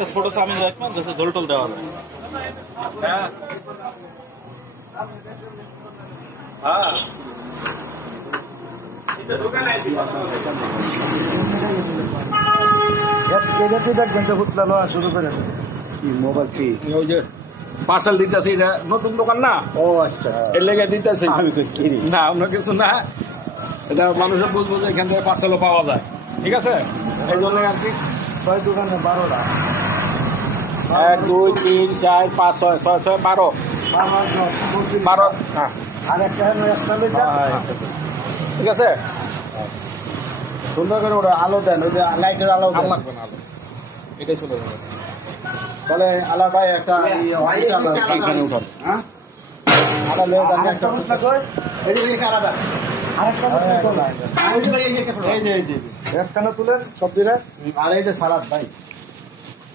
একটা ছোট চামিচ রাখবেন যাতে দোল টোল দেওয়া যায়। হ্যাঁ শুরু করে মোবাইল কি ওই যে পার্সেল দিতেছি, নতুন দোকান না। ও আচ্ছা, এর লেগে দিতেছি। আমি তো কিনি না অন্য কিছু না, এটা মানুষের বুঝবো যে এখান থেকে পার্সেলও পাওয়া যায়। ঠিক আছে, এই জন্য আর কি। ছয় দোকানে 12টা, 1 2 3 4 5 6 6 6 12 12। হ্যাঁ আর একটা এক্সট্রা বেচা। ঠিক আছে, সুন্দর করে ওটা আলো দেন, ওই যে লাইটের আলো ভালো দেন। লাগবে না, এটাই চলে যাবে। তাহলে আলা ভাই একটা এখানে উঠান। হ্যাঁ আলা লয়ে যান একটা আরেকটা একখানা তুলেন সবজিরা, আর এই যে সালাদ ভাই।